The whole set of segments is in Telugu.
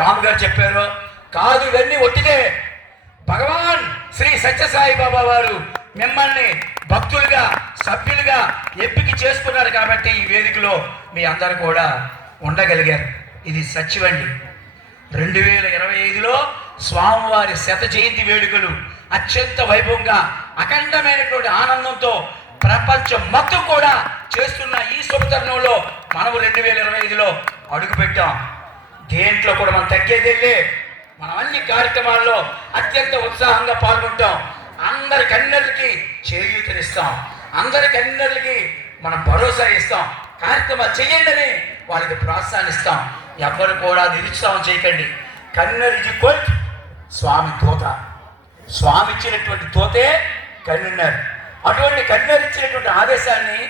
రాము గారు చెప్పారో కాదు, ఇవన్నీ ఒట్టిదే. భగవాన్ శ్రీ సత్యసాయి బాబా వారు మిమ్మల్ని భక్తులుగా సభ్యులుగా ఎంపిక చేసుకున్నారు కాబట్టి ఈ వేదికలో మీ అందరూ కూడా ఉండగలిగారు. ఇది సత్యమండి. 2025లో స్వామివారి శత జయంతి వేడుకలు అత్యంత వైభవంగా అఖండమైనటువంటి ఆనందంతో ప్రపంచం మొత్తం కూడా చేస్తున్న ఈ శుభతరుణంలో మనము 2025లో అడుగుపెట్టాం. దేంట్లో కూడా మనం తగ్గేదేలే. మనం అన్ని కార్యక్రమాల్లో అత్యంత ఉత్సాహంగా పాల్గొంటాం. అందరి కన్నెలకి చేయూతనిస్తాం, అందరి కన్నెలకి మనం భరోసా ఇస్తాం. కార్యక్రమాలు చేయండి అని వాళ్ళకి ప్రోత్సాహిస్తాం. ఎవరు కూడా నిరుత్సాహం చేయకండి. కన్నెరిజి కొట్ స్వామి తోత, స్వామి ఇచ్చినటువంటి తోతే కన్నున్నారు. అటువంటి కన్నెరిచ్చినటువంటి ఆదేశాన్ని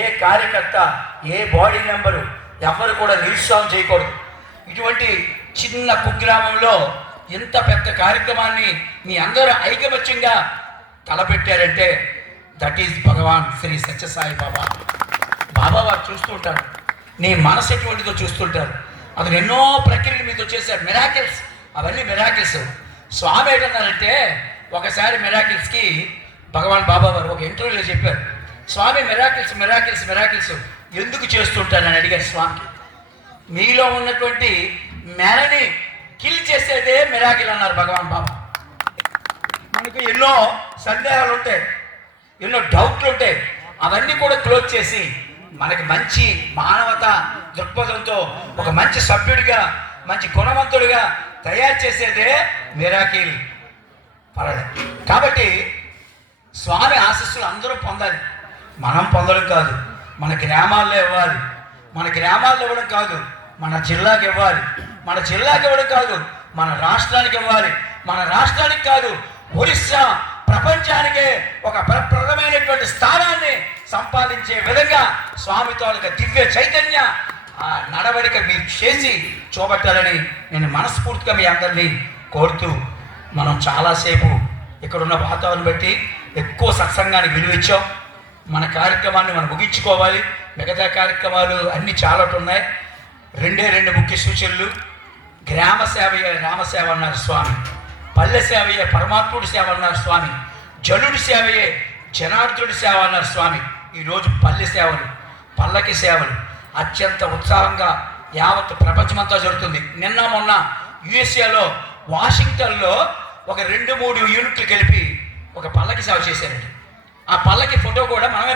ఏ కార్యకర్త ఏ బాడీ మెంబరు ఎవరు కూడా నిరుత్సాహం చేయకూడదు. ఇటువంటి చిన్న కుగ్రామంలో ఇంత పెద్ద కార్యక్రమాన్ని మీ అందరూ ఐకమత్యంగా తలపెట్టారంటే దట్ ఈజ్ భగవాన్ శ్రీ సత్యసాయి బాబా. బాబా వారు చూస్తూ ఉంటారు, నీ మనసు ఎటువంటిదో చూస్తుంటారు. అతను ఎన్నో ప్రక్రియలు మీతో చేశారు, మిరాకిల్స్. అవన్నీ మిరాకిల్స్. స్వామి ఏంటన్నారంటే ఒకసారి మిరాకిల్స్కి భగవాన్ బాబా వారు ఒక ఇంటర్వ్యూలో చెప్పారు, స్వామి మిరాకిల్స్ మిరాకిల్స్ మిరాకిల్స్ ఎందుకు చేస్తుంటారని అడిగారు స్వామికి. మీలో ఉన్నటువంటి మెరని కిల్ చేసేదే మిరాకిల్ అన్నారు భగవాన్ బాబా. మనకు ఎన్నో సందేహాలు ఉంటాయి, ఎన్నో డౌట్లు ఉంటాయి. అవన్నీ కూడా క్లోజ్ చేసి మనకి మంచి మానవత దృక్పథంతో ఒక మంచి సభ్యుడిగా మంచి గుణవంతుడిగా తయారు చేసేదే మిరాకిల్ పరడే. కాబట్టి స్వామి ఆశీస్సులు అందరూ పొందాలి. మనం పొందడం కాదు, మన గ్రామాల్లో ఇవ్వాలి. మన గ్రామాల్లో ఇవ్వడం కాదు, మన జిల్లాకి ఇవ్వాలి. మన జిల్లాకి ఇవ్వడం కాదు, మన రాష్ట్రానికి ఇవ్వాలి. మన రాష్ట్రానికి కాదు, ఒరిస్సా ప్రపంచానికే ఒక ప్రప్రదమైనటువంటి స్థానాన్ని సంపాదించే విధంగా స్వామి తాలూకా దివ్య చైతన్య ఆ నడవడిక మీరు చేసి చూపట్టాలని నేను మనస్ఫూర్తిగా మీ అందరినీ కోరుతూ, మనం చాలాసేపు ఇక్కడున్న వాతావరణం బట్టి ఎక్కువ సత్సంగానికి విలువిచ్చాం. మన కార్యక్రమాన్ని మనం ముగించుకోవాలి. మిగతా కార్యక్రమాలు అన్నీ చాలా ఉన్నాయి. రెండు ముఖ్య సూచనలు. గ్రామ సేవయే రామసేవ అన్నారు స్వామి, పల్లె సేవయే పరమాత్ముడి సేవ అన్నారు స్వామి, జనుడి సేవయే జనార్దుడి సేవ అన్నారు స్వామి. ఈరోజు పల్లె సేవలు పల్లకి సేవలు అత్యంత ఉత్సాహంగా యావత్ ప్రపంచమంతా జరుగుతుంది. నిన్న మొన్న యుఎస్ఏలో వాషింగ్టన్లో ఒక 2-3 యూనిట్లు కలిపి ఒక పల్లకి సేవ చేశారండి. ఆ పల్లకి ఫోటో కూడా మనమే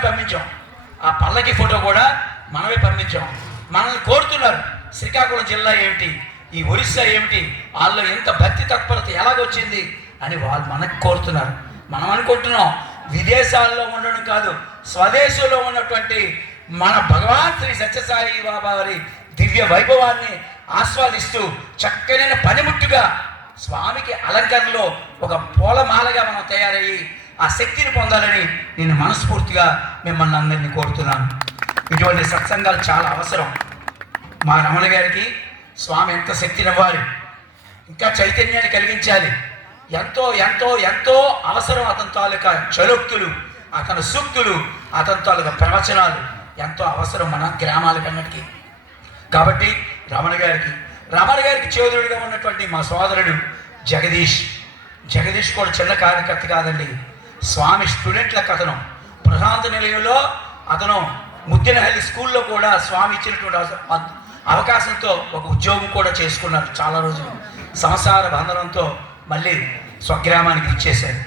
పంపించాం. మనల్ని కోరుతున్నారు, శ్రీకాకుళం జిల్లా ఏమిటి, ఈ ఒరిస్సా ఏమిటి, వాళ్ళలో ఎంత భక్తి తత్పరత ఎలాగొచ్చింది అని వాళ్ళు మనకు కోరుతున్నారు. మనం అనుకుంటున్నాం విదేశాల్లో ఉండడం కాదు, స్వదేశంలో ఉన్నటువంటి మన భగవాన్ శ్రీ సత్యసాయి బాబా వారి దివ్య వైభవాన్ని ఆస్వాదిస్తూ చక్కనైన పనిముట్టుగా స్వామికి అలంకరణలో ఒక పూలమాలగా మనం తయారయ్యి ఆ శక్తిని పొందాలని నేను మనస్ఫూర్తిగా మిమ్మల్ని అందరినీ కోరుతున్నాను. ఇటువంటి సత్సంగాలు చాలా అవసరం. మా రమణ గారికి స్వామి ఎంత శక్తినివ్వాలి, ఇంకా చైతన్యాన్ని కలిగించాలి. ఎంతో ఎంతో ఎంతో అవసరం. అతని తాలూకా చలోక్తులు, అతని సూక్తులు, అతని తాలూకా ప్రవచనాలు ఎంతో అవసరం మన గ్రామాలకన్నిటికీ. కాబట్టి రమణ గారికి చేదుడుగా ఉన్నటువంటి మా సోదరుడు జగదీష్ కూడా చిన్న కార్యకర్త కాదండి. స్వామి స్టూడెంట్ల కథనం ప్రశాంత నిలయంలో అతను ముద్దినహల్లి స్కూల్లో కూడా స్వామి ఇచ్చినటువంటి అవకాశంతో ఒక ఉద్యోగం కూడా చేసుకున్నారు. చాలా రోజులు సంసార బంధనంతో మళ్ళీ స్వగ్రామానికి ఇచ్చేశారు.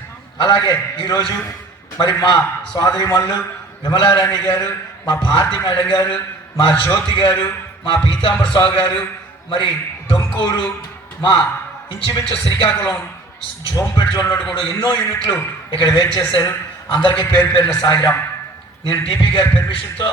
అలాగే ఈరోజు మరి మా సోదరిమల్లు విమలారాణి గారు, మా భారతి మేడం గారు, మా జ్యోతి గారు, మా పీతాంబర సాగు గారు, మరి డొంకూరు, మా ఇంచుమించు శ్రీకాకుళం జోంపేట జోన్లో కూడా ఎన్నో యూనిట్లు ఇక్కడ వేరు చేశారు. అందరికీ పేరు పేరున సాయిరాం. నేను టీపీ గారి పర్మిషన్తో